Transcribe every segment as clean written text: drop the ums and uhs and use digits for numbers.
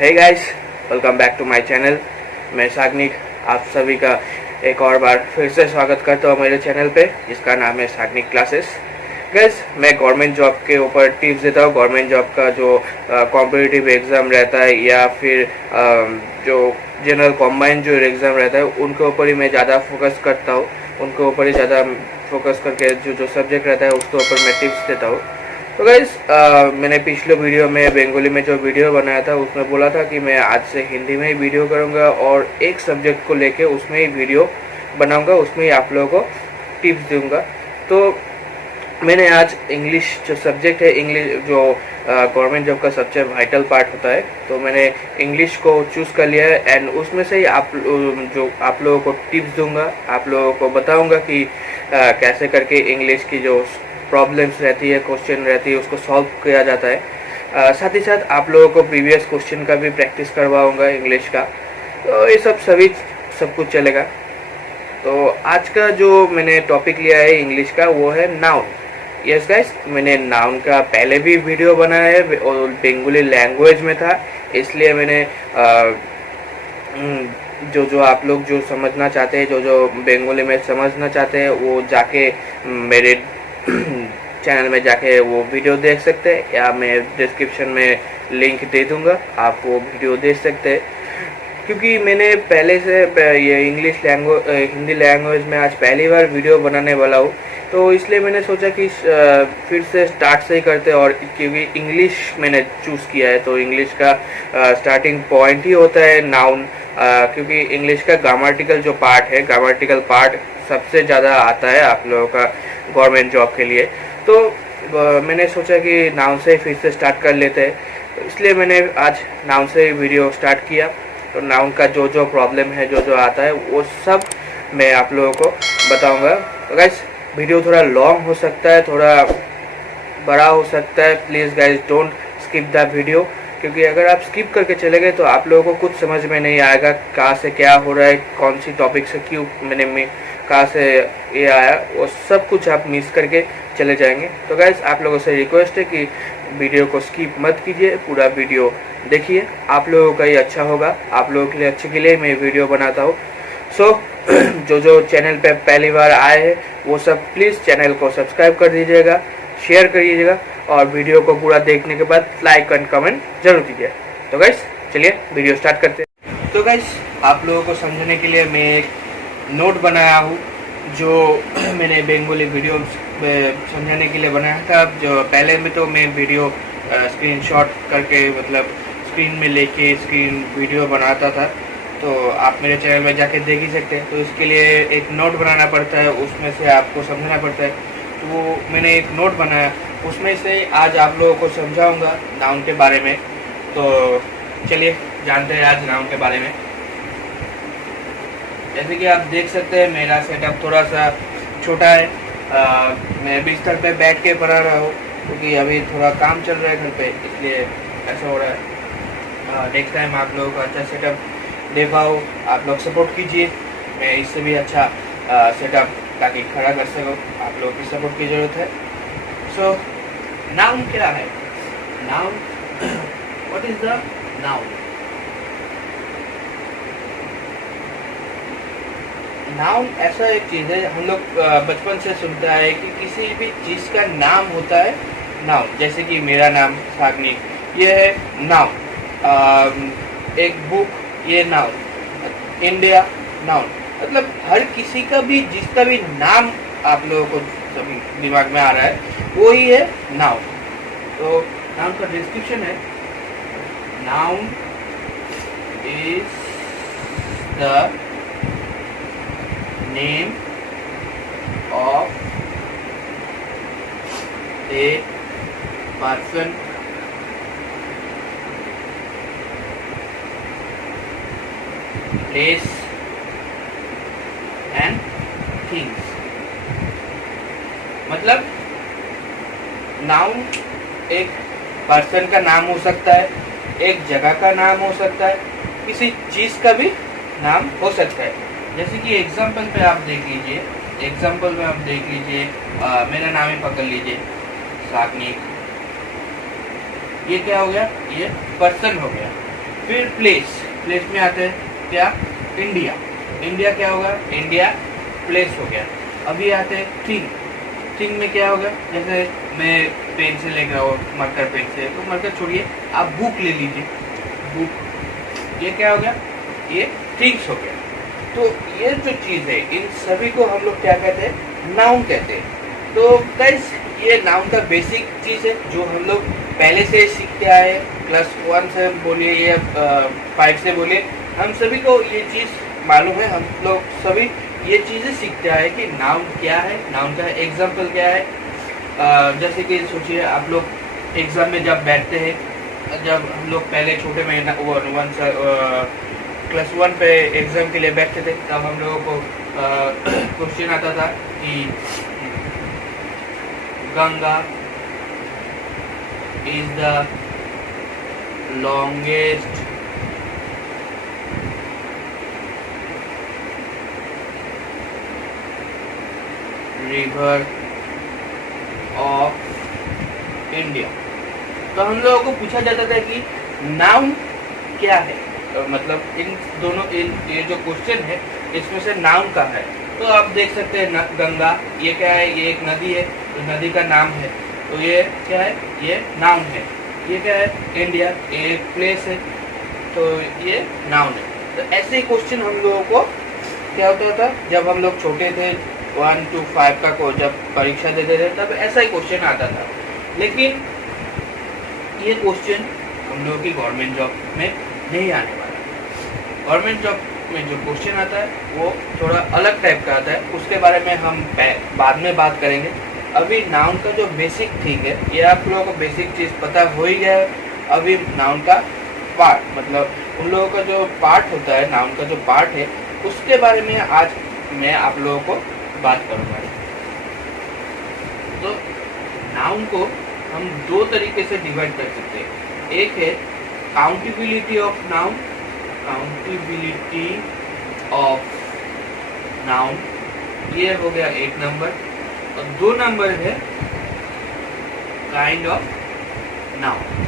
Hey guys, welcome back to my channel. मैं साग्निक आप सभी का एक और बार फिर से स्वागत करता हूँ मेरे चैनल पे, जिसका नाम है साग्निक क्लासेस। गाइस, मैं गवर्नमेंट जॉब के ऊपर टिप्स देता हूँ। गवर्नमेंट जॉब का जो कॉम्पिटिटिव एग्ज़ाम रहता है या फिर जो जनरल कॉम्बाइंड जो एग्ज़ाम रहता है उनके ऊपर ही मैं ज़्यादा फोकस करता हूँ। उनके ऊपर ही ज़्यादा फोकस करके जो सब्जेक्ट रहता है उसके ऊपर मैं टिप्स देता हूँ। तो गाइस, मैंने पिछले वीडियो में बंगाली में जो वीडियो बनाया था उसमें बोला था कि मैं आज से हिंदी में ही वीडियो करूंगा और एक सब्जेक्ट को लेके उसमें ही वीडियो बनाऊंगा, उसमें ही आप लोगों को टिप्स दूंगा। तो मैंने आज इंग्लिश जो सब्जेक्ट है, इंग्लिश जो गवर्नमेंट जॉब का सबसे वाइटल पार्ट होता है, तो मैंने इंग्लिश को चूज़ कर लिया है एंड उसमें से ही आप लोगों को टिप्स दूंगा, आप लोगों को बताऊंगा कि कैसे करके इंग्लिश की जो प्रॉब्लम्स रहती है, क्वेश्चन रहती है, उसको सॉल्व किया जाता है। साथ ही साथ आप लोगों को प्रीवियस क्वेश्चन का भी प्रैक्टिस करवाऊंगा इंग्लिश का। तो ये सब कुछ चलेगा। तो आज का जो मैंने टॉपिक लिया है इंग्लिश का वो है नाउन। यस गाइस, मैंने नाउन का पहले भी वीडियो बनाया है और बंगाली लैंग्वेज में था, इसलिए मैंने जो आप लोग जो समझना चाहते हैं, जो बंगाली में समझना चाहते हैं, वो जाके मेरे चैनल में जाके वो वीडियो देख सकते हैं या मैं डिस्क्रिप्शन में लिंक दे दूंगा, आप वो वीडियो देख सकते हैं। क्योंकि मैंने पहले से ये हिंदी लैंग्वेज में आज पहली बार वीडियो बनाने वाला हूँ, तो इसलिए मैंने सोचा कि फिर से स्टार्ट से ही करते हैं। और क्योंकि इंग्लिश मैंने चूज़ किया है तो इंग्लिश का स्टार्टिंग पॉइंट ही होता है नाउन, क्योंकि इंग्लिश का ग्रामेटिकल जो पार्ट है, ग्रामेटिकल पार्ट सबसे ज़्यादा आता है आप लोगों का गवर्नमेंट जॉब के लिए। तो मैंने सोचा कि नाउन से फिर से स्टार्ट कर लेते हैं, तो इसलिए मैंने आज नाउन से वीडियो स्टार्ट किया। तो नाउन का जो प्रॉब्लम है, जो आता है, वो सब मैं आप लोगों को बताऊंगा। तो गाइस, वीडियो थोड़ा लॉन्ग हो सकता है, थोड़ा बड़ा हो सकता है। Please guys, don't skip the video, क्योंकि अगर आप स्किप करके चले गए तो आप लोगों को कुछ समझ में नहीं आएगा, कहाँ से क्या हो रहा है, कौन सी टॉपिक से क्यों कहाँ से ये आया, वो सब कुछ आप मिस करके चले जाएंगे। तो गाइस, आप लोगों से रिक्वेस्ट है कि वीडियो को स्किप मत कीजिए, पूरा वीडियो देखिए, आप लोगों का ही अच्छा होगा, आप लोगों के लिए अच्छे के लिए मैं वीडियो बनाता हूँ। सो जो चैनल पे पहली बार आए हैं वो सब प्लीज़ चैनल को सब्सक्राइब कर दीजिएगा, शेयर करिएगा और वीडियो को पूरा देखने के बाद लाइक एंड कमेंट जरूर कीजिए। तो गाइस, चलिए वीडियो स्टार्ट करते हैं। तो गाइस, आप लोगों को समझने के लिए मैं एक नोट बनाया हूँ, जो मैंने बंगाली वीडियो समझाने के लिए बनाया था। जो पहले में तो मैं वीडियो स्क्रीनशॉट करके, मतलब स्क्रीन में लेके वीडियो बनाता था, तो आप मेरे चैनल में जाके देख ही सकते हैं। तो इसके लिए एक नोट बनाना पड़ता है, उसमें से आपको समझना पड़ता है। तो वो मैंने एक नोट बनाया, उसमें से आज आप लोगों को समझाऊंगा नाउन के बारे में। तो चलिए जानते हैं आज नाउन के बारे में। जैसे कि आप देख सकते हैं, मेरा सेटअप थोड़ा सा छोटा है। मैं बिस्तर पे बैठ के पढ़ा रहा हूँ, क्योंकि अभी थोड़ा काम चल रहा है घर पे, इसलिए ऐसा हो रहा है। नेक्स्ट टाइम आप लोगों को अच्छा सेटअप दे पाओ, आप लोग सपोर्ट कीजिए। मैं इससे भी अच्छा सेटअप ताकि खड़ा कर सकूँ, आप लोगों की सपोर्ट की ज़रूरत है। सो नाउन क्या है? Noun, what is the noun? Noun ऐसा एक चीज़ है, हम लोग बचपन से सुनता है कि किसी भी चीज़ का नाम होता है नाउन। जैसे कि मेरा नाम साग्निक, ये है नाउन। एक बुक, ये नाउन। India, noun. मतलब हर किसी का भी, जिसका भी नाम आप लोगों को सभी दिमाग में आ रहा है, वो ही है नाउन। तो नाउन का डिस्क्रिप्शन है, noun is the name of a person, place and things. मतलब नाउन एक पर्सन का नाम हो सकता है, एक जगह का नाम हो सकता है, किसी चीज़ का भी नाम हो सकता है। जैसे कि एग्जाम्पल पे आप देख लीजिए, मेरा नाम ही पकड़ लीजिए, साग्निक। ये क्या हो गया? ये पर्सन हो गया। फिर प्लेस, प्लेस में आते हैं क्या, इंडिया, इंडिया क्या होगा, इंडिया प्लेस हो गया। अभी आते हैं थिंग, थिंग में क्या होगा, जैसे मैं पेन से ले रहा हूँ, मार्कर पेन से, तो मार्कर छोड़िए, आप बुक ले लीजिए, बुक, ये क्या हो गया, ये थिंग्स हो गया। तो ये जो चीज़ है, इन सभी को हम लोग क्या कहते हैं, नाउन कहते हैं। तो गाइस ये नाउन का बेसिक चीज़ है जो हम लोग पहले से सीखते आए, क्लास 1 से बोलिए या 5 से बोलिए, हम सभी को ये चीज़ मालूम है, हम लोग सभी ये चीज़ें सीखते आए कि नाउन क्या है, नाउन का एग्जाम्पल क्या है। जैसे कि सोचिए आप लोग एग्ज़ाम में जब बैठते हैं, जब हम लोग पहले छोटे में क्लास 1 पे एग्ज़ाम के लिए बैठते थे, तब हम लोगों को क्वेश्चन आता था कि Ganga is the longest river of India. तो हम लोगों को पूछा जाता था कि नाउन क्या है, तो मतलब इन दोनों ये जो क्वेश्चन है इसमें से नाउन का है। तो आप देख सकते हैं गंगा, ये क्या है, ये एक नदी है, तो नदी का नाम है, तो ये क्या है, ये नाउन है। ये क्या है, इंडिया, ये एक प्लेस है, तो ये नाउन है। तो ऐसे ही क्वेश्चन हम लोगों को क्या होता था जब हम लोग छोटे थे, 1 to 5 का को जब परीक्षा देते थे तब ऐसा ही क्वेश्चन आता था। लेकिन ये क्वेश्चन हम लोगों की गवर्नमेंट जॉब में नहीं आने वाला। गवर्नमेंट जॉब में जो क्वेश्चन आता है वो थोड़ा अलग टाइप का आता है, उसके बारे में हम बाद में बात करेंगे। अभी नाउन का जो बेसिक थिंग है, ये आप लोगों को बेसिक चीज़ पता हो ही गया है। अभी नाउन का पार्ट, मतलब उन लोगों का जो पार्ट होता है, नाउन का जो पार्ट है, उसके बारे में आज मैं आप लोगों को बात करूँगा। तो नाउन को हम 2 तरीके से डिवाइड कर सकते हैं। एक है accountability of noun, accountability of noun, ये हो गया 1 नंबर, और 2 नंबर है काइंड ऑफ नाउन।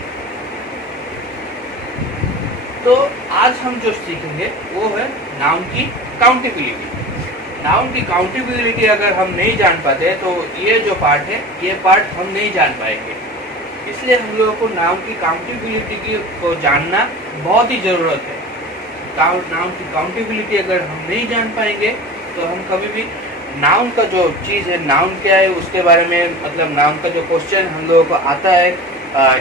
तो आज हम जो सीखेंगे वो है नाउन की काउंटेबिलिटी। नाउन की काउंटेबिलिटी अगर हम नहीं जान पाते तो ये जो पार्ट है, ये पार्ट हम नहीं जान पाएंगे। इसलिए हम लोगों को नाउन की काउंटेबिलिटी को जानना बहुत ही ज़रूरत है। नाउन की काउंटेबिलिटी अगर हम नहीं जान पाएंगे तो हम कभी भी नाउन का जो चीज़ है, नाउन क्या है उसके बारे में, मतलब नाउन का जो क्वेश्चन हम लोगों को आता है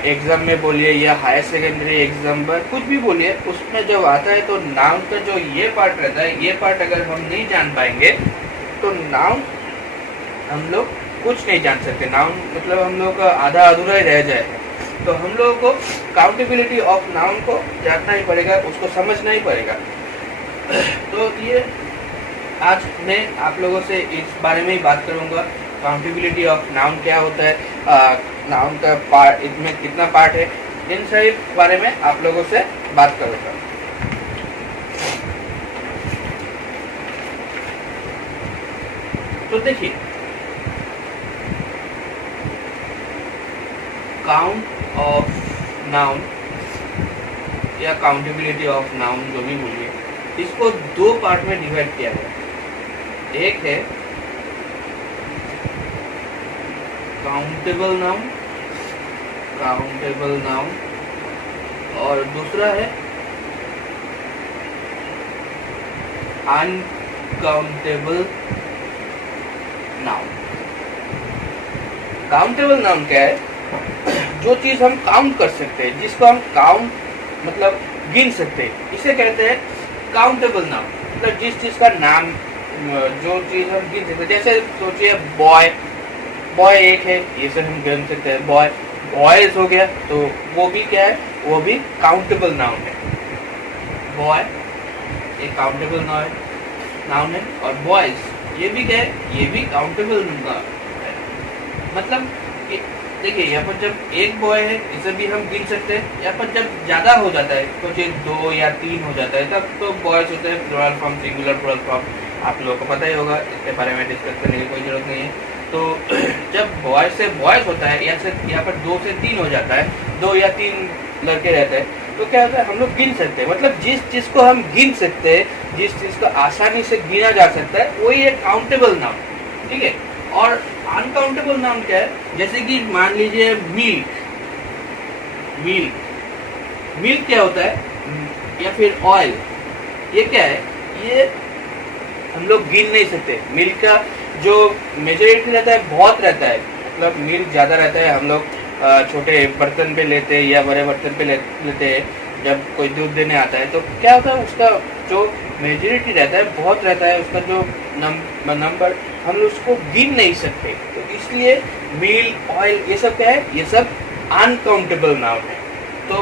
एग्ज़ाम में बोलिए या हायर सेकेंडरी एग्ज़ाम पर कुछ भी बोलिए, उसमें जब आता है तो नाउन का जो ये पार्ट रहता है, ये पार्ट अगर हम नहीं जान पाएंगे तो नाउन हम लोग कुछ नहीं जान सकते। नाउन मतलब हम लोग का आधा अधूरा ही रह जाएगा। तो हम लोगों को काउंटेबिलिटी ऑफ नाउन को जानना ही पड़ेगा, उसको समझना ही पड़ेगा। तो ये आज मैं आप लोगों से इस बारे में ही बात करूँगा, काउंटेबिलिटी ऑफ नाउन क्या होता है, नाउन का पार्ट, इसमें कितना पार्ट है, इन सभी बारे में आप लोगों से बात करूँगा। तो देखिए, काउंट ऑफ नाउन या काउंटेबिलिटी ऑफ नाउन जो भी बोलिए, इसको 2 पार्ट में डिवाइड किया गया। एक है काउंटेबल नाउन, काउंटेबल नाउन, और दूसरा है अनकाउंटेबल नाउन। काउंटेबल नाउन क्या है, जो चीज हम काउंट कर सकते हैं, जिसको हम काउंट मतलब गिन सकते हैं, इसे कहते हैं काउंटेबल नाउन। मतलब जिस चीज का नाम, जो चीज हम गिन सकते हैं, जैसे सोचिए बॉय, बॉय एक है, ये सब हम गिन सकते हैं। बॉय, बॉयज हो गया, तो वो भी क्या है, वो भी काउंटेबल नाउन है। बॉय एक काउंटेबल नाउन है, और बॉयज ये भी क्या है, ये भी काउंटेबल नाउन है। मतलब देखिए, यहाँ पर जब एक बॉय है, इसे भी हम गिन सकते हैं। यहाँ पर जब ज्यादा हो जाता है, कुछ 2 या 3 हो जाता है, तब तो बॉयज होते हैं plural form, singular plural form, आप लोगों को पता ही होगा, इसके बारे में डिस्कस करने की कोई जरूरत नहीं है। तो जब बॉय से बॉयज होता है, या से यहाँ पर 2 से 3 हो जाता है, 2 या 3 लड़के रहते हैं, तो क्या होता है हम लोग गिन सकते हैं। मतलब जिस चीज को हम गिन सकते हैं, जिस चीज को आसानी से गिना जा सकता है, वही है काउंटेबल नाउन, ठीक है। और अनकाउंटेबल नाउन क्या है, जैसे कि मान लीजिए मिल्क, मिल्क क्या होता है, या फिर ऑयल, ये क्या है, ये हम लोग गिन नहीं सकते। मिल्क का जो मेजोरिटी रहता है बहुत रहता है, मतलब मिल्क ज़्यादा रहता है। हम लोग छोटे बर्तन पे लेते हैं या बड़े बर्तन पे लेते हैं, जब कोई दूध देने आता है, तो क्या होता है उसका जो मेजोरिटी रहता है बहुत रहता है, उसका जो नंबर हम लोग उसको गिन नहीं सकते। तो इसलिए मिल्क, ऑयल, ये सब क्या है, ये सब अनकाउंटेबल नाउन है। तो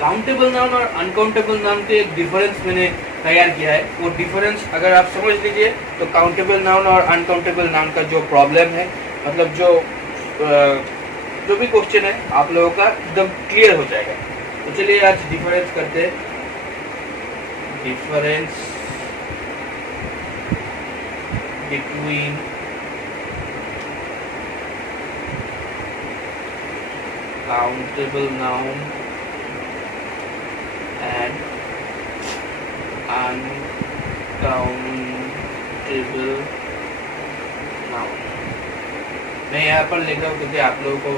काउंटेबल नाउन और अनकाउंटेबल नाउन के एक डिफरेंस मैंने तैयार किया है। वो डिफरेंस अगर आप समझ लीजिए तो काउंटेबल नाउन और अनकाउंटेबल नाउन का जो प्रॉब्लम है, मतलब जो भी क्वेश्चन है आप लोगों का एकदम क्लियर हो जाएगा। तो चलिए आज डिफरेंस करते हैं। Difference between countable noun and uncountable noun. मैं यहाँ पर लिख रहा हूँ क्योंकि आप लोगों को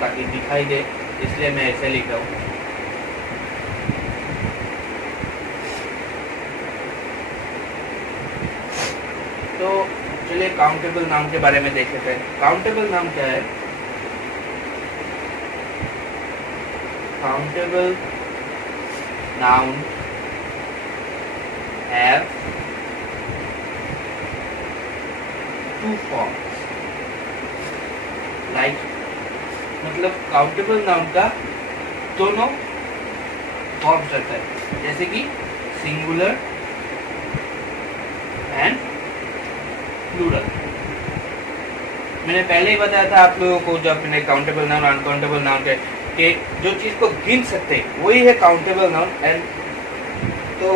ताकि दिखाई दे, इसलिए मैं ऐसे लिख रहा हूँ। तो चलिए काउंटेबल नाउन के बारे में देख लेते हैं। काउंटेबल नाउन क्या है? Countable noun have 2 forms। Like मतलब काउंटेबल नाउन का दोनों फॉर्म्स रहता है, जैसे कि सिंगुलर एंड प्लूरल। मैंने पहले ही बताया था आप लोगों को, जब मैंने काउंटेबल नाउन अनकाउंटेबल नाउन के जो चीज को गिन सकते हैं वही है काउंटेबल नाउन। एंड तो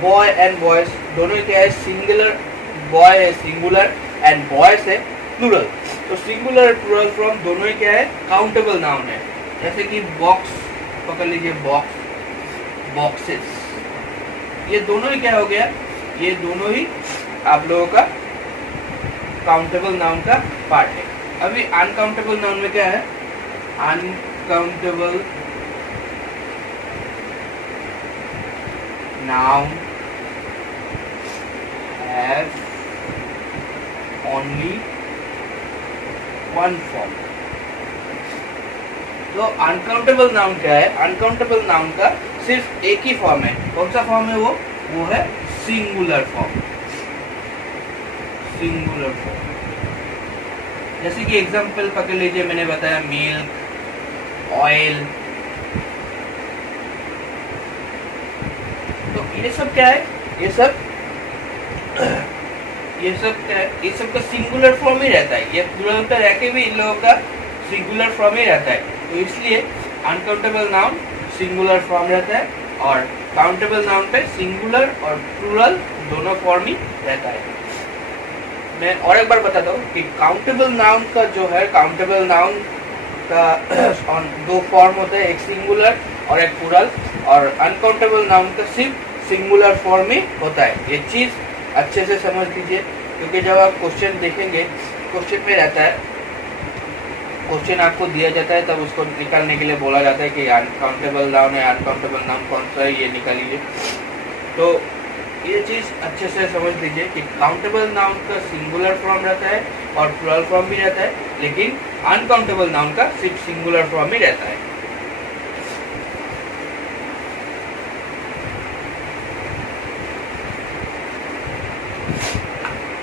बॉय एंड बॉयज दोनों क्या है, सिंगुलर बॉय है सिंगुलर एंड बॉयज है प्लूरल। तो सिंगुलर प्लूरल फॉर्म दोनों ही क्या है, काउंटेबल नाउन है। जैसे कि बॉक्स पकड़ लीजिए, बॉक्स, बॉक्सेस, ये दोनों ही क्या हो गया, ये दोनों ही आप लोगों का काउंटेबल नाउन का पार्ट है। अभी अनकाउंटेबल नाउन में क्या है, uncountable noun have only 1 form। तो अनकाउंटेबल नाउन क्या है, अनकाउंटेबल नाउन का सिर्फ एक ही फॉर्म है। कौन सा फॉर्म है वो है सिंगुलर फॉर्म। सिंगुलर फॉर्म, जैसे कि एग्जांपल पकड़ लीजिए, मैंने बताया मिल्क, ऑयल। तो ये सब क्या है, ये सब क्या है, ये सब का सिंगुलर फॉर्म ही रहता है। ये प्लूरल पे रह के भी इन लोगों का सिंगुलर फॉर्म ही रहता है। तो इसलिए अनकाउंटेबल नाउन सिंगुलर फॉर्म रहता है और काउंटेबल नाउन पे सिंगुलर और प्लूरल दोनों फॉर्म ही रहता है। मैं और एक बार बताता हूँ कि काउंटेबल नाउन का जो है, काउंटेबल नाउन का 2 फॉर्म होते हैं, एक सिंगुलर और एक प्लूरल। और अनकाउंटेबल नाउन का सिर्फ सिंगुलर फॉर्म ही होता है। ये चीज अच्छे से समझ लीजिए, क्योंकि जब आप क्वेश्चन देखेंगे, क्वेश्चन में रहता है, क्वेश्चन आपको दिया जाता है तब उसको निकालने के लिए बोला जाता है कि अनकाउंटेबल नाउन है, अनकाउंटेबल नाउन कौन सा है, ये निकालिए। तो ये चीज़ अच्छे से समझ लीजिए कि काउंटेबल नाउन का सिंगुलर फॉर्म रहता है और प्लूरल फॉर्म भी रहता है, लेकिन अनकाउंटेबल नाउन का सिर्फ सिंगुलर फॉर्म ही रहता है।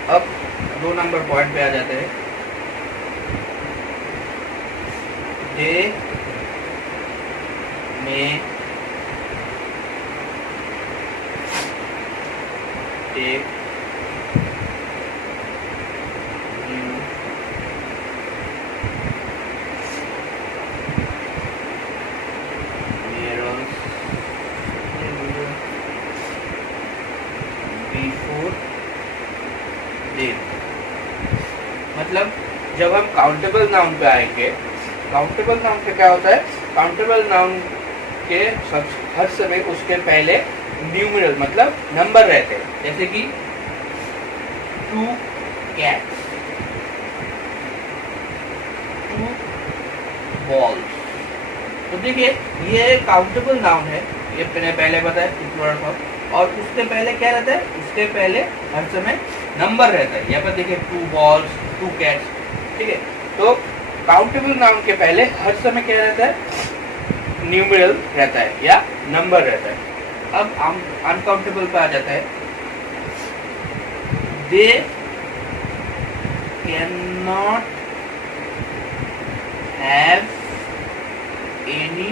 अब 2 नंबर पॉइंट पे आ जाते हैं। They may take you mirrors before them। मतलब जब हम काउंटेबल नाउन पे आएंगे काउंटेबल नाउन का क्या होता है, काउंटेबल नाउन के हर समय उसके पहले न्यूमेरल मतलब नंबर रहते हैं, जैसे कि 2 cats, 2 balls। तो देखिए ये काउंटेबल नाउन है, ये मैंने पहले बताया प्लूरल फॉर्म, और उसके पहले क्या रहता है, उसके पहले हर समय नंबर रहता है। यहाँ पर देखिए 2 balls, 2 cats, ठीक है। तो काउंटेबल नाउन के पहले हर समय क्या रहता है, न्यूमेरल रहता है या नंबर रहता है। अब अनकाउंटेबल पे आ जाता है, they can not have any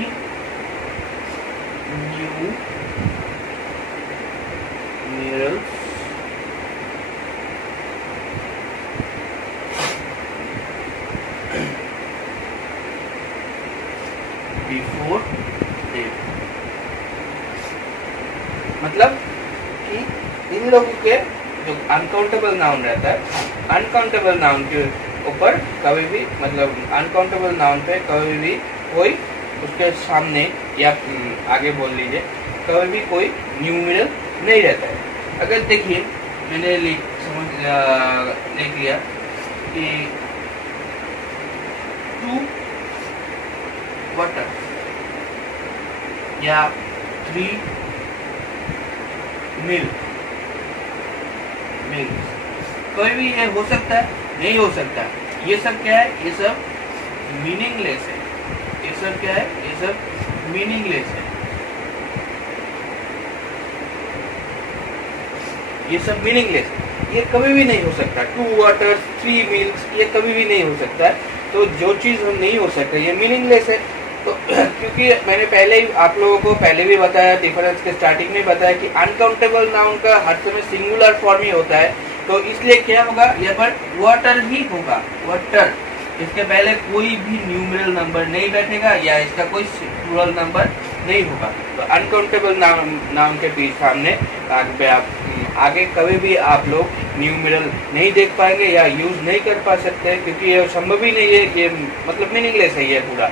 numerals before them. मतलब कि इन लोगों के जो अनकाउंटेबल नाउन रहता है, अनकाउंटेबल नाउन के ऊपर कभी भी, मतलब अनकाउंटेबल नाउन पे कभी भी कोई उसके सामने या आगे बोल लीजिए, कभी भी कोई न्यूमेरल नहीं रहता है। अगर देखिए मैंने लिख लिया कि 2 वाटर या 3 मिल्क, कोई भी ये हो सकता है, नहीं हो सकता। ये सब क्या है, ये सब मीनिंगलेस है। ये सब क्या है, ये सब मीनिंगलेस है। ये सब मीनिंगलेस है, ये कभी भी नहीं हो सकता। 2 वाटर 3 मिल्क, ये कभी भी नहीं हो सकता है। तो जो चीज हम नहीं हो सकता, ये मीनिंगलेस है। तो क्योंकि मैंने पहले ही आप लोगों को पहले भी बताया, डिफरेंस के स्टार्टिंग में बताया कि अनकाउंटेबल नाउन का हर समय सिंगुलर फॉर्म ही होता है। तो इसलिए क्या होगा, यहाँ पर वाटर ही होगा, वाटर। इसके पहले कोई भी न्यूमेरल नंबर नहीं बैठेगा या इसका कोई प्लूरल नंबर नहीं होगा। तो अनकाउंटेबल नाउन के पीछे सामने आगे कभी भी आप लोग न्यूमेरल नहीं देख पाएंगे या यूज नहीं कर पा सकते, क्योंकि ये संभव ही नहीं है, ये मतलब मीनिंगलेस है ये पूरा।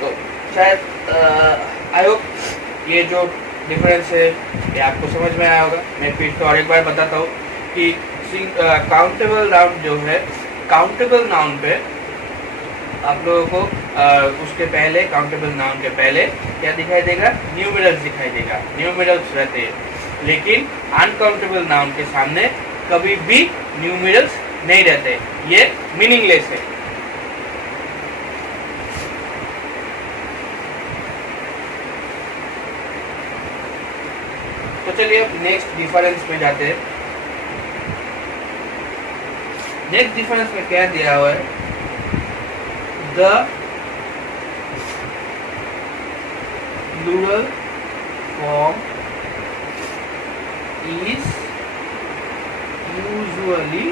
तो शायद आई होप ये जो डिफरेंस है ये आपको समझ में आया होगा। मैं फिर तो और एक बार बताता हूँ कि काउंटेबल नाउन जो है, काउंटेबल नाउन पे आप लोगों को उसके पहले, काउंटेबल नाउन के पहले क्या दिखाई देगा, न्यूमेरल्स दिखाई देगा, न्यूमेरल्स रहते हैं। लेकिन अनकाउंटेबल नाउन के सामने कभी भी न्यूमेरल्स नहीं रहते, ये मीनिंगलेस है। तो चलिए अब नेक्स्ट डिफरेंस में जाते हैं। नेक्स्ट डिफरेंस में क्या दिया हुआ है, the plural form is usually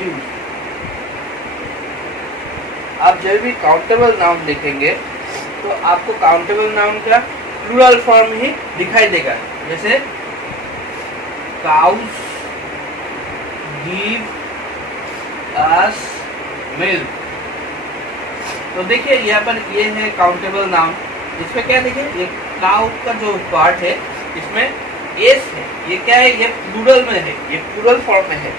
used। आप जब भी काउंटेबल नाउन लिखेंगे तो आपको काउंटेबल नाउन का प्लूरल फॉर्म ही दिखाई देगा। जैसे cows give us milk। तो देखिए यहाँ पर ये है काउंटेबल नाउन। इसमें क्या देखिए, ये काउ का जो पार्ट है इसमें एस है, ये क्या है, ये प्लूरल में है, ये प्लूरल फॉर्म में है।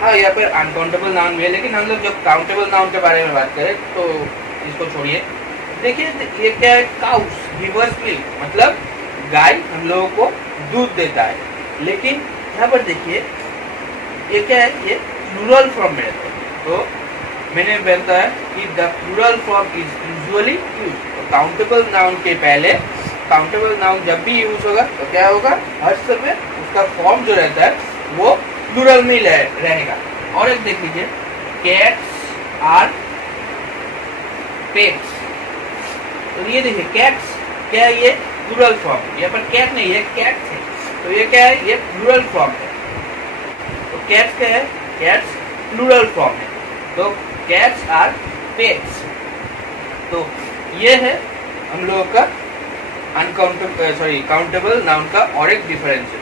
हाँ यहाँ पर अनकाउंटेबल नाउन भी है, लेकिन हम लोग जब काउंटेबल नाउन के बारे में बात करें तो इसको छोड़िए। देखिए ये क्या है, काउस गिवर्स मिल्क, मतलब गाय हम लोगों को दूध देता है। लेकिन यहाँ पर देखिए ये क्या है, ये प्लूरल फॉर्म में है। तो मैंने बताया कि the plural form is usually used. Countable noun के पहले, काउंटेबल नाउन जब भी यूज होगा तो क्या होगा, हर समय उसका फॉर्म जो रहता है वो प्लूरल में रहेगा। और एक देख लीजिए, कैट्स आर पेट्स। तो ये देखिए कैट्स क्या है, ये प्लूरल फॉर्म, यहाँ पर कैट नहीं है, कैट्स है। तो ये क्या है, ये प्लूरल फॉर्म है। तो कैट्स क्या है, कैट्स प्लूरल फॉर्म है। तो कैट्स आर पेट्स। तो ये है हम लोगों का काउंटेबल नाउन का और एक डिफरेंस है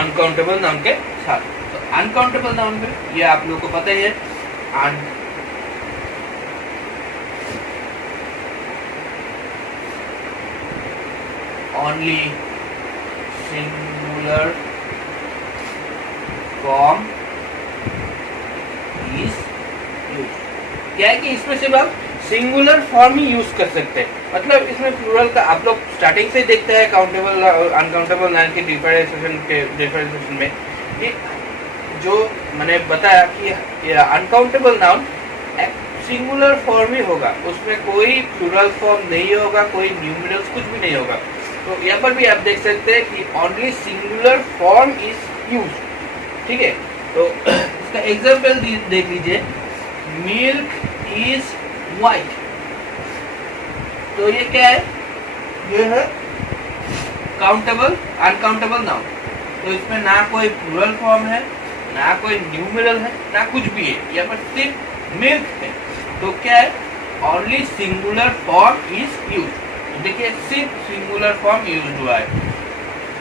अनकाउंटेबल नाउन के साथ। तो अनकाउंटेबल नाउन में ये आप लोगों को पता ही है, only singular form is used। क्या है कि इसमें सिर्फ आप सिंगुलर फॉर्म ही यूज कर सकते हैं, मतलब इसमें प्लूरल का आप लोग स्टार्टिंग से ही देखते हैं काउंटेबल और अनकाउंटेबल नाउन के डिफरेंशिएशन में कि जो मैंने बताया कि अनकाउंटेबल नाउन सिंगुलर फॉर्म ही होगा, उसमें कोई प्लूरल फॉर्म नहीं होगा, कोई न्यूमरल्स कुछ भी नहीं होगा। तो यहाँ पर भी आप देख सकते हैं कि only singular form is use. ठीक है, तो इसका एग्जाम्पल देख लीजिए, मिल्क इज व्हाइट। तो ये क्या है, ये है काउंटेबल अनकाउंटेबल नाउन। तो इसमें ना कोई प्लूरल फॉर्म है, ना कोई न्यूमरल है, ना कुछ भी है, यहाँ पर सिर्फ मिल्क है। तो क्या है, only singular form is use. तो देखिए सिर्फ सिंगुलर फॉर्म यूज हुआ है।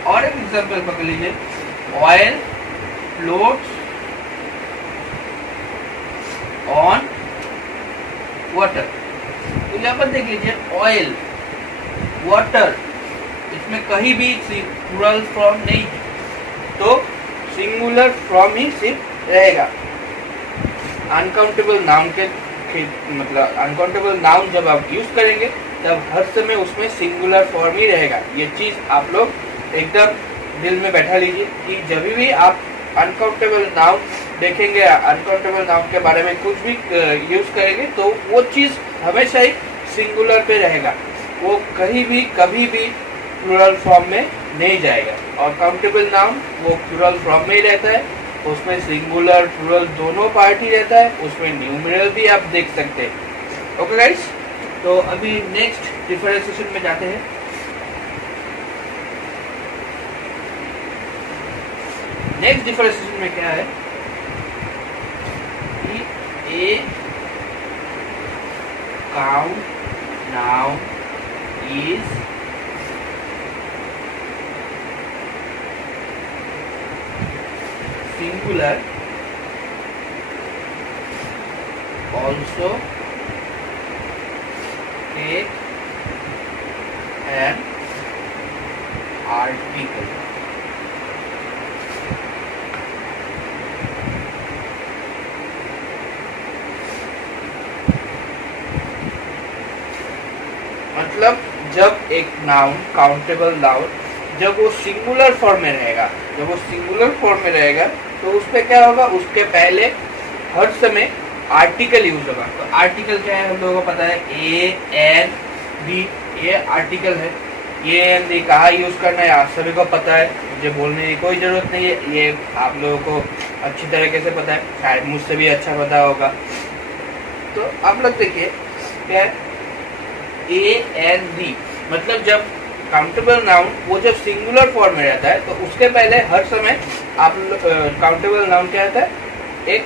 और एक एग्जांपल पकड़ लीजिए, ऑयल फ्लोट्स ऑन वाटर। तो यहाँ पर देख लीजिए ऑयल, वाटर, इसमें कहीं भी प्लूरल फॉर्म नहीं है, तो सिंगुलर फॉर्म ही सिर्फ रहेगा। अनकाउंटेबल नाउन के मतलब अनकाउंटेबल नाउन जब आप यूज करेंगे तब हर समय उसमें सिंगुलर फॉर्म ही रहेगा। ये चीज आप लोग एकदम दिल में बैठा लीजिए कि जब भी आप अनकाउंटेबल नाउन देखेंगे, अनकाउंटेबल नाउन के बारे में कुछ भी यूज करेंगे, तो वो चीज हमेशा ही सिंगुलर पे रहेगा, वो कहीं भी कभी भी प्लूरल फॉर्म में नहीं जाएगा। और काउंटेबल नाउन वो प्लूरल फॉर्म में ही रहता है, उसमें सिंगुलर प्लूरल दोनों पार्ट ही रहता है, उसमें न्यूमरल भी आप देख सकते हैं। ओके गाइस, तो अभी नेक्स्ट डिफरेंशिएशन में जाते हैं। नेक्स्ट डिफरेंशिएशन में क्या है कि a count noun is singular also take an article। मतलब जब एक नाउन काउंटेबल नाउन जब वो सिंगुलर फॉर्म में रहेगा, जब वो सिंगुलर फॉर्म में रहेगा तो उसपे क्या होगा, उसके पहले हर समय आर्टिकल यूज होगा। तो आर्टिकल क्या है हम लोगों को पता है, ए एन बी, ये आर्टिकल है। ए एन बी कहाँ यूज करना है आप सभी को पता है, मुझे बोलने की कोई जरूरत नहीं है, ये आप लोगों को अच्छी तरीके से पता है, शायद मुझसे भी अच्छा पता होगा। तो आप लोग देखिए क्या है, ए एन बी मतलब जब काउंटेबल नाउन वो जब सिंगुलर फॉर्म में रहता है तो उसके पहले हर समय आप काउंटेबल नाउन क्या रहता है, एक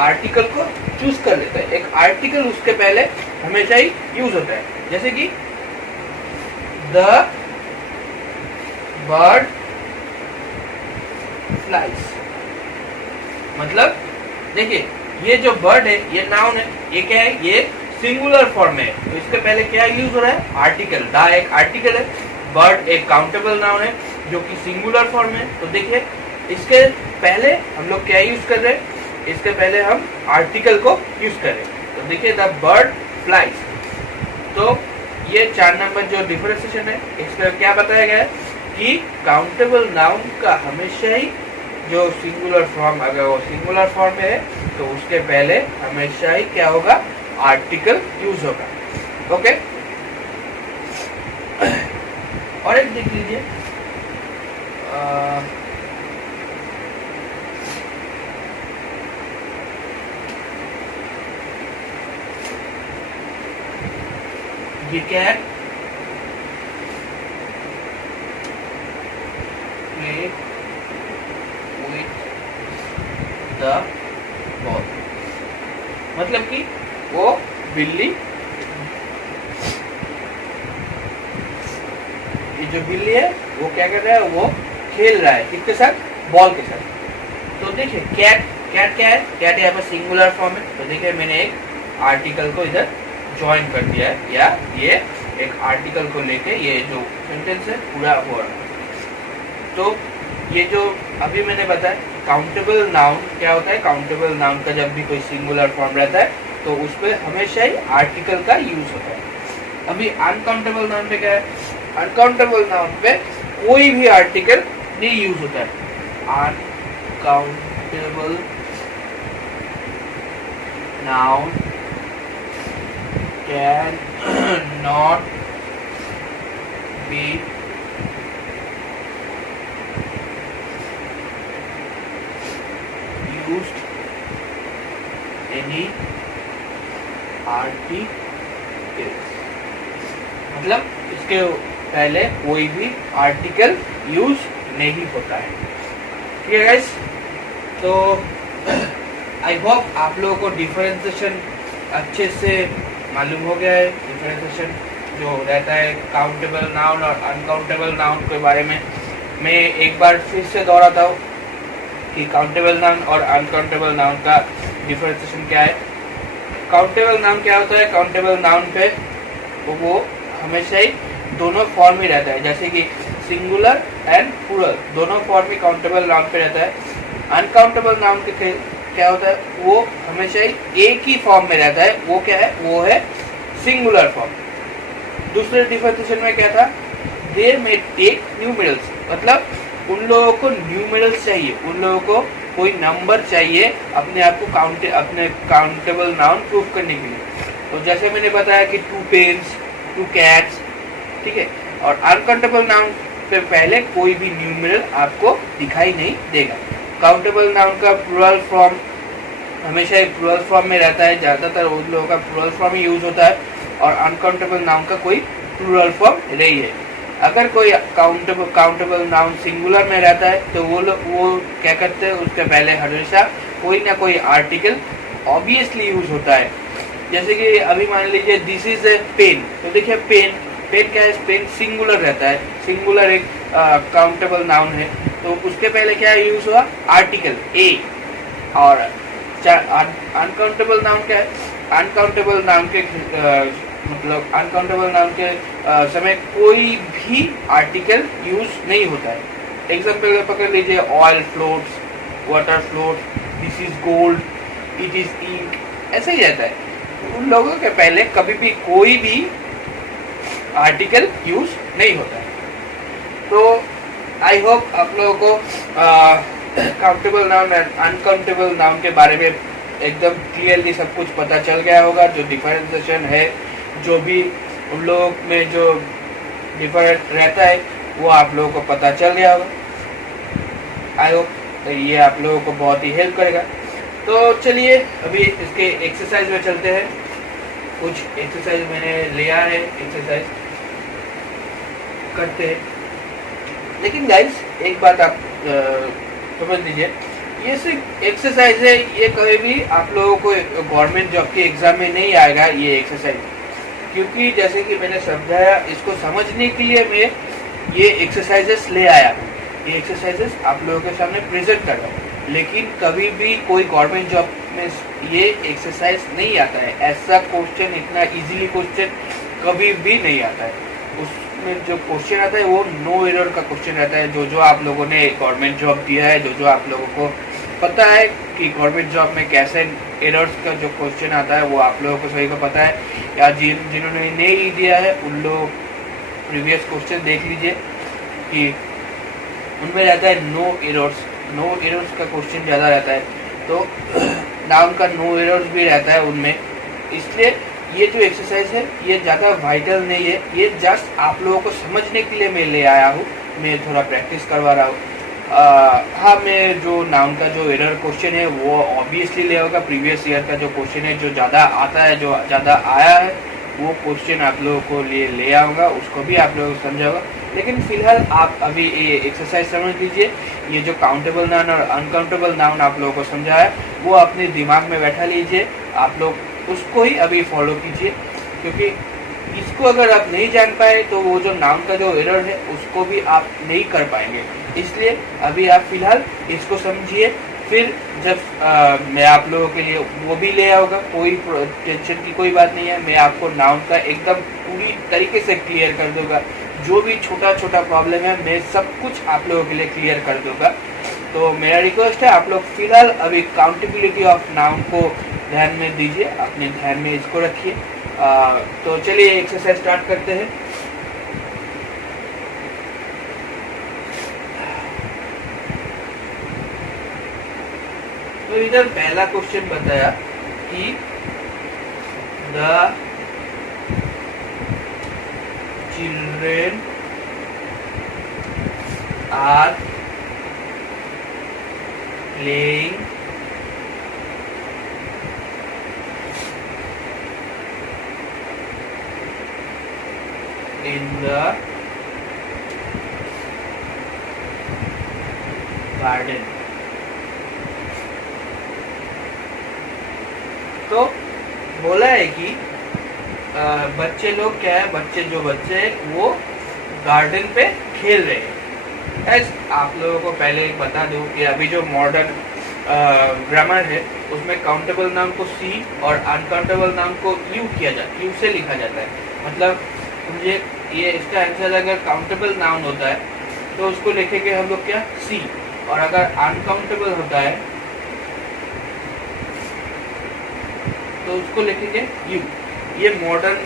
आर्टिकल को चूज कर लेता है, एक आर्टिकल उसके पहले हमेशा ही यूज होता है। जैसे कि द बर्ड फ्लाइज, मतलब देखिए ये जो बर्ड है ये नाउन है, ये क्या है, ये सिंगुलर फॉर्म में है, तो इसके पहले क्या यूज हो रहा है, आर्टिकल। द एक आर्टिकल है, बर्ड एक काउंटेबल नाउन है जो कि सिंगुलर फॉर्म में। तो देखिए इसके पहले हम लोग क्या यूज कर रहे हैं, इसके पहले हम आर्टिकल को यूज कर रहे हैं। तो देखिए द बर्ड फ्लाइज। तो ये 4 नंबर जो डिफरेंशिएशन है इसका क्या बताया गया है कि काउंटेबल नाउन का हमेशा ही जो सिंगुलर फॉर्म, अगर वो सिंगुलर फॉर्म में है तो उसके पहले हमेशा ही क्या होगा, आर्टिकल यूज होगा। ओके, और एक देख लीजिए, ये क्या है, play with the ball, मतलब कि वो बिल्ली, ये जो बिल्ली है वो क्या कर रहा है, वो खेल रहा है किसके साथ, बॉल के साथ। तो देखिए कैट कैट क्या है, कैट यहाँ पर सिंगुलर फॉर्म है। तो देखिए मैंने एक आर्टिकल को इधर ज्वाइन कर दिया है, या ये एक आर्टिकल को लेके ये जो सेंटेंस है पूरा हो रहा है। तो ये जो अभी मैंने बताया काउंटेबल नाउन क्या होता है, काउंटेबल नाउन का जब भी कोई सिंगुलर फॉर्म रहता है तो उस पर हमेशा ही आर्टिकल का यूज होता है। अभी अनकाउंटेबल नाउन पे क्या है, अनकाउंटेबल नाउन पे कोई भी आर्टिकल नहीं यूज होता है। Uncountable noun can not be used any articles, मतलब इसके पहले कोई भी आर्टिकल यूज नहीं होता है। ठीक है गाइस, तो आई होप आप लोगों को डिफरेंशिएशन अच्छे से मालूम हो गया है। डिफरेंशिएशन जो रहता है काउंटेबल नाउन और अनकाउंटेबल नाउन के बारे में मैं एक बार फिर से दोहराता हूँ कि काउंटेबल नाउन और अनकाउंटेबल नाउन का डिफरेंशिएशन क्या है। काउंटेबल नाउन क्या होता है, काउंटेबल नाउन पे वो हमेशा ही दोनों फॉर्म ही रहता है, जैसे कि सिंगुलर एंड प्लूरल दोनों फॉर्म ही काउंटेबल नाउन पे रहता है। अनकाउंटेबल नाउन के क्या होता है, वो हमेशा ही एक ही फॉर्म में रहता है, वो क्या है, वो है सिंगुलर फॉर्म। दूसरे डिफरेंशिएशन में क्या था, दे में टेक न्यूमेरल्स, मतलब उन लोगों को न्यूमेरल्स चाहिए, उन लोगों को कोई नंबर चाहिए अपने आप को अपने काउंटेबल नाउन प्रूफ करने के लिए। तो जैसे मैंने बताया कि 2 पेन्स 2 कैट्स, ठीक है। और अनकाउंटेबल नाउन पे पहले कोई भी न्यूमेरल आपको दिखाई नहीं देगा। काउंटेबल नाउन का प्लूरल फॉर्म हमेशा एक प्लूरल फॉर्म में रहता है, ज़्यादातर उन लोगों का प्लूरल फॉर्म ही यूज होता है, और अनकाउंटेबल नाउन का कोई प्लूरल फॉर्म नहीं है। अगर कोई काउंटेबल नाउन सिंगुलर में रहता है तो वो क्या करते हैं, उसके पहले हमेशा कोई ना कोई आर्टिकल ऑब्वियसली यूज होता है। जैसे कि अभी मान लीजिए दिस इज ए पेन, तो देखिए पेन क्या है, पेन सिंगुलर रहता है, सिंगुलर एक काउंटेबल नाउन है, तो उसके पहले क्या यूज हुआ, आर्टिकल ए। और अनकाउंटेबल नाउन क्या है, अनकाउंटेबल नाउन के मतलब अनकाउंटेबल नाउन के समय कोई भी आर्टिकल यूज नहीं होता है। एग्जाम्पल पकड़ लीजिए, oil floats, water float, this is gold, it is ink, ऐसा ही रहता है। उन लोगों के पहले कभी भी कोई भी आर्टिकल यूज नहीं होता है। तो आई होप आप लोगों को countable noun and uncountable noun के बारे में एकदम क्लियरली सब कुछ पता चल गया होगा। जो डिफरेंशिएशन है, जो भी उन लोगों में जो डिफरेंट रहता है, वो आप लोगों को पता चल गया होगा। आई होप ये आप लोगों को बहुत ही हेल्प करेगा। तो चलिए अभी इसके एक्सरसाइज में चलते हैं। कुछ एक्सरसाइज मैंने लिया है, एक्सरसाइज करते हैं। लेकिन गाइस एक बात आप समझ लीजिए, ये सिर्फ एक्सरसाइज है, ये कभी भी आप लोगों को गवर्नमेंट जॉब के एग्जाम में नहीं आएगा ये एक्सरसाइज, क्योंकि जैसे कि मैंने समझाया, इसको समझने के लिए मैं ये एक्सरसाइजेस ले आया हूँ, ये एक्सरसाइजेस आप लोगों के सामने प्रेजेंट कर रहा हूँ। लेकिन कभी भी कोई गवर्नमेंट जॉब में ये एक्सरसाइज नहीं आता है, ऐसा क्वेश्चन, इतना इजीली क्वेश्चन कभी भी नहीं आता है। उसमें जो क्वेश्चन आता है वो नो एरर का क्वेश्चन रहता है। जो आप लोगों ने गवर्नमेंट जॉब दिया है, जो आप लोगों को पता है कि गवर्नमेंट जॉब में कैसे एरर्स का जो क्वेश्चन आता है वो आप लोगों को सही को पता है, या जिन्होंने नहीं दिया है उन लोग प्रीवियस क्वेश्चन देख लीजिए कि उनमें रहता है नो एरर्स का क्वेश्चन ज़्यादा रहता है। तो नाउन का नो एरर्स भी रहता है उनमें। इसलिए ये जो एक्सरसाइज है ये ज़्यादा वाइटल नहीं है, ये जस्ट आप लोगों को समझने के लिए मैं ले आया हूँ, मैं थोड़ा प्रैक्टिस करवा रहा हूँ। हाँ, मैं जो नाउन का जो एरर क्वेश्चन है वो ऑब्वियसली ले होगा, प्रीवियस ईयर का जो क्वेश्चन है जो ज़्यादा आता है, जो ज़्यादा आया है, वो क्वेश्चन आप लोगों को ले आऊँगा, उसको भी आप लोगों को समझाऊंगा। लेकिन फिलहाल आप अभी ये एक्सरसाइज समझ लीजिए। ये जो काउंटेबल नाउन और अनकाउंटेबल नाउन आप लोगों को समझाया वो अपने दिमाग में बैठा लीजिए, आप लोग उसको ही अभी फॉलो कीजिए, क्योंकि इसको अगर आप नहीं जान पाए तो वो जो नाउन का जो एरर है उसको भी आप नहीं कर पाएंगे। इसलिए अभी आप फिलहाल इसको समझिए, फिर जब मैं आप लोगों के लिए वो भी ले आऊँगा, कोई टेंशन की कोई बात नहीं है। मैं आपको नाउन का एकदम पूरी तरीके से क्लियर कर दूंगा। जो भी छोटा छोटा प्रॉब्लम है मैं सब कुछ आप लोगों के लिए क्लियर कर दूंगा। तो मेरा रिक्वेस्ट है, आप लोग फिलहाल अभी काउंटेबिलिटी ऑफ नाउन को ध्यान में दीजिए, अपने ध्यान में इसको रखिए। तो चलिए एक्सरसाइज स्टार्ट करते हैं। तो इधर पहला क्वेश्चन बताया कि the children are playing in the garden। तो बोला है कि बच्चे लोग क्या है, बच्चे हैं वो गार्डन पे खेल रहे हैं। आप लोगों को पहले एक बता दूं कि अभी जो मॉडर्न ग्रामर है उसमें काउंटेबल नाउन को सी और अनकाउंटेबल नाउन को यू से लिखा जाता है। मतलब मुझे ये इसका आंसर अगर काउंटेबल नाउन होता है तो उसको लिखेंगे हम लोग क्या, सी, और अगर अनकाउंटेबल होता है तो उसको लिखेंगे यू। ये मॉडर्न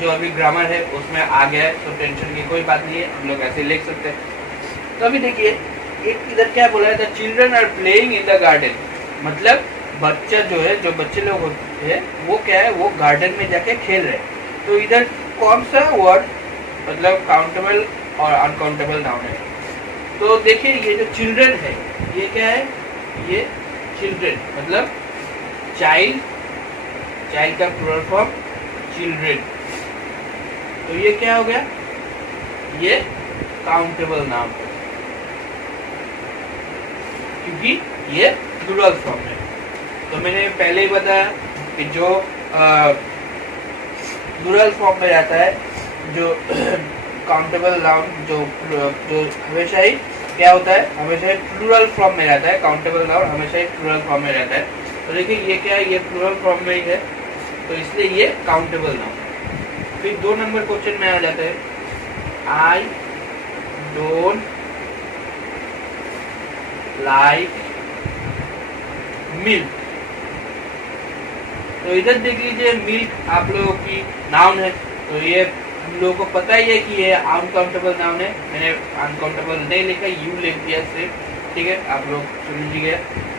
जो अभी ग्रामर है उसमें आ गया है, तो टेंशन की कोई बात नहीं है, हम लोग ऐसे लिख सकते हैं। तो अभी देखिए एक इधर क्या बोला है, the children are playing in the garden. मतलब बच्चा जो है, जो बच्चे लोग होते हैं वो क्या है, वो गार्डन में जाके खेल रहे हैं। तो इधर कौन सा वर्ड मतलब काउंटेबल और अनकाउंटेबल नाउन है। तो देखिए ये जो चिल्ड्रन है ये क्या है, ये चिल्ड्रन मतलब चाइल्ड, चाइल्ड का प्लूरल फॉर्म चिल्ड्रन। तो ये क्या हो गया, ये काउंटेबल नाउन है क्योंकि ये प्लूरल फॉर्म है। तो मैंने पहले ही बताया कि जो प्लूरल फॉर्म में रहता है, जो काउंटेबल नाउन जो हमेशा ही क्या होता है, हमेशा ही प्लूरल फॉर्म में रहता है। काउंटेबल नाउन हमेशा ही प्लूरल फॉर्म में रहता है। तो देखिए ये क्या है, ये प्लूरल फॉर्म में ही है, तो इसलिए ये काउंटेबल नाउन है। फिर 2 नंबर क्वेश्चन में आ जाता है, आई डोंट लाइक मिल्क। तो इधर देख लीजिए मिल्क आप लोगों की नाउन है, तो ये हम लोगों को पता ही है कि ये अनकाउंटेबल नाउन है। मैंने अनकाउंटेबल नहीं लिखा, यू लिख दिया सिर्फ, ठीक है। आप लोग सुन लीजिए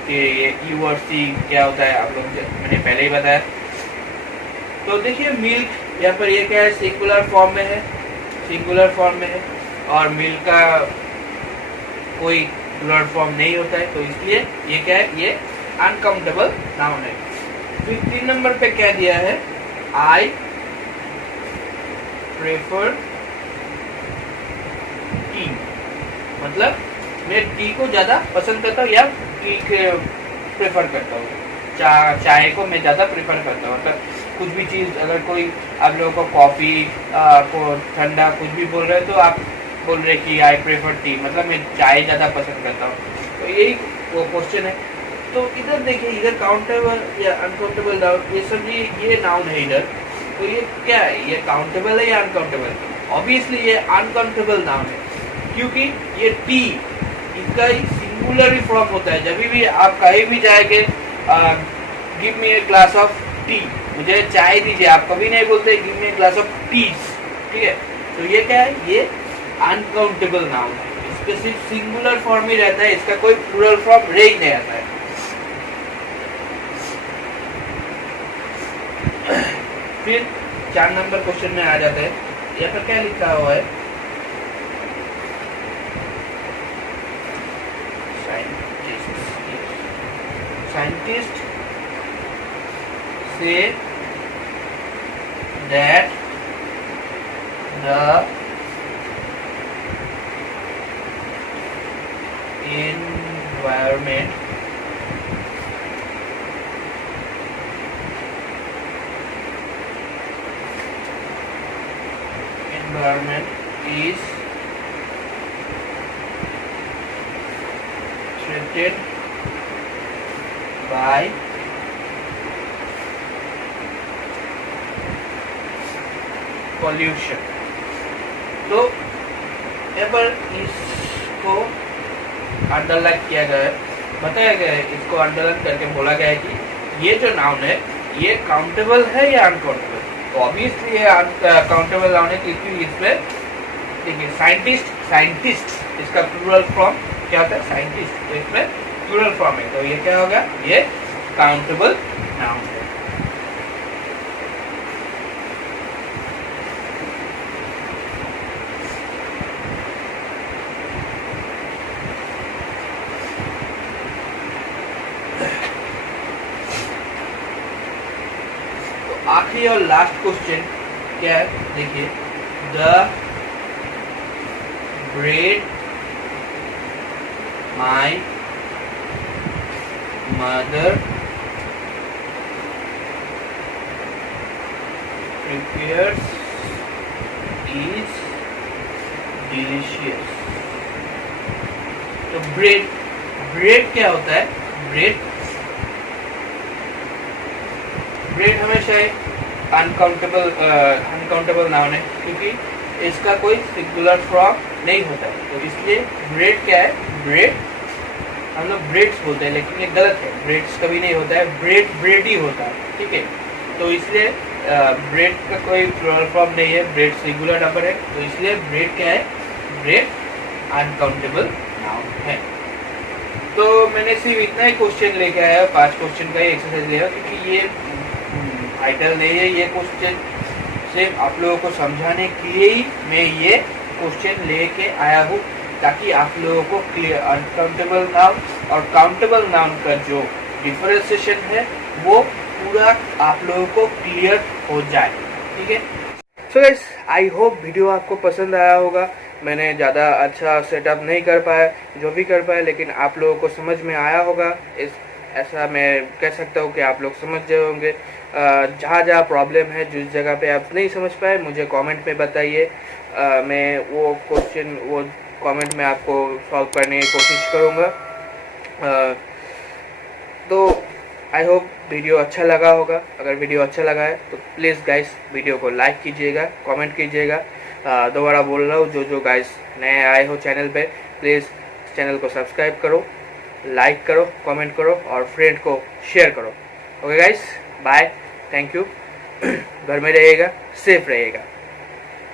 कि ये यू और सी क्या होता है, आप लोग मैंने पहले ही बताया। तो देखिए मिल्क यहाँ पर ये क्या है, सिंगुलर फॉर्म में है, सिंगुलर फॉर्म में है, और मिल्क का कोई प्लूरल फॉर्म नहीं होता है, तो इसलिए ये क्या है, ये अनकाउंटेबल नाउन है। फिर 3 नंबर पे क्या दिया है, आई प्रेफर टी। मतलब मैं टी को ज्यादा पसंद करता हूँ या टी प्रेफर करता हूँ, चाय को मैं ज्यादा प्रेफर करता हूँ। मतलब कुछ भी चीज अगर कोई आप लोगों को कॉफी को ठंडा कुछ भी बोल रहे हैं तो आप बोल रहे कि आई प्रेफर टी, मतलब मैं चाय ज्यादा पसंद करता हूँ। तो यही वो क्वेश्चन है। तो इधर देखिए, इधर काउंटेबल या अनकाउंटेबल नाउन, ये सब ये नाउन है इधर। तो ये क्या है, ये काउंटेबल है या अनकाउंटेबल? ऑब्वियसली ये अनकाउंटेबल नाउन है क्योंकि ये टी इसका सिंगुलर फॉर्म होता है। जब भी आप कहीं भी जाएंगे, give me a glass of tea, मुझे चाय दीजिए, आप कभी नहीं बोलते give me a glass of teas, ठीक है। तो ये क्या है, ये अनकाउंटेबल नाउन है, इसका सिर्फ सिंगुलर फॉर्म ही रहता है, इसका कोई प्लूरल फॉर्म रह ही नहीं आता है। फिर 4 नंबर क्वेश्चन में आ जाता है, यहाँ पर क्या लिखा हुआ है, साइंटिस्ट से that the environment is threatened by pollution. तो यहाँ पर इसको अंडरलाइन किया गया है, बताया गया है, इसको अंडरलाइन करके बोला गया है कि ये जो नाउन है ये काउंटेबल है या अनकाउंटेबल। तो ऑब्वियसली ये काउंटेबल नाउन है क्योंकि इसमें देखिए साइंटिस्ट इसका प्लूरल फॉर्म क्या होता है, साइंटिस्ट, तो इसमें प्लूरल फॉर्म है, तो ये क्या होगा, ये काउंटेबल नाउन है। तो आखिरी और लास्ट क्वेश्चन क्या है, देखिए, the bread my mother prepares is delicious। तो ब्रेड क्या होता है, ब्रेड हमेशा अनकाउंटेबल नाउन है क्योंकि इसका कोई सिंगुलर फॉर्म नहीं होता है, तो इसलिए ब्रेड क्या है, ब्रेड हम लोग ब्रेड्स बोलते हैं लेकिन ये गलत है, ब्रेड्स कभी नहीं होता है, ब्रेड ही होता है, ठीक है। तो इसलिए ब्रेड का कोई प्लूरल फॉर्म नहीं है, ब्रेड सिंगुलर नंबर है, तो इसलिए ब्रेड क्या है, ब्रेड अनकाउंटेबल नाउन है। तो मैंने सिर्फ इतना ही क्वेश्चन लेके आया, 5 क्वेश्चन का ही एक्सरसाइज लिया क्योंकि ये आइडल नहीं है, ये क्वेश्चन सिर्फ आप लोगों को समझाने के लिए ही मैं ये क्वेश्चन लेके आया हूँ ताकि आप लोगों को क्लियर अनकाउंटेबल नाउन और काउंटेबल नाउन का जो डिफरेंशिएशन है वो पूरा आप लोगों को क्लियर हो जाए, ठीक है। So guys, I hope video आपको पसंद आया होगा। मैंने ज़्यादा अच्छा सेटअप नहीं कर पाया, जो भी कर पाया, लेकिन आप लोगों को समझ में आया होगा, ऐसा मैं कह सकता हूँ कि आप लोग समझ गए होंगे। जहाँ प्रॉब्लम है, जिस जगह पे आप नहीं समझ पाए, मुझे कमेंट में बताइए, मैं वो क्वेश्चन वो कमेंट में आपको सॉल्व करने की कोशिश करूँगा। तो आई होप वीडियो अच्छा लगा होगा। अगर वीडियो अच्छा लगा है तो प्लीज़ गाइस वीडियो को लाइक कीजिएगा, कमेंट कीजिएगा। दोबारा बोल रहा हूँ, जो गाइस नए आए हो चैनल पे, प्लीज़ चैनल को सब्सक्राइब करो, लाइक करो, कमेंट करो और फ्रेंड को शेयर करो। Okay guys, bye, thank you. घर में रहिएगा, सेफ रहिएगा।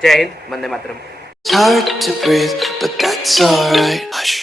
जय Hind, Vande Mataram. It's hard to breathe, but that's alright.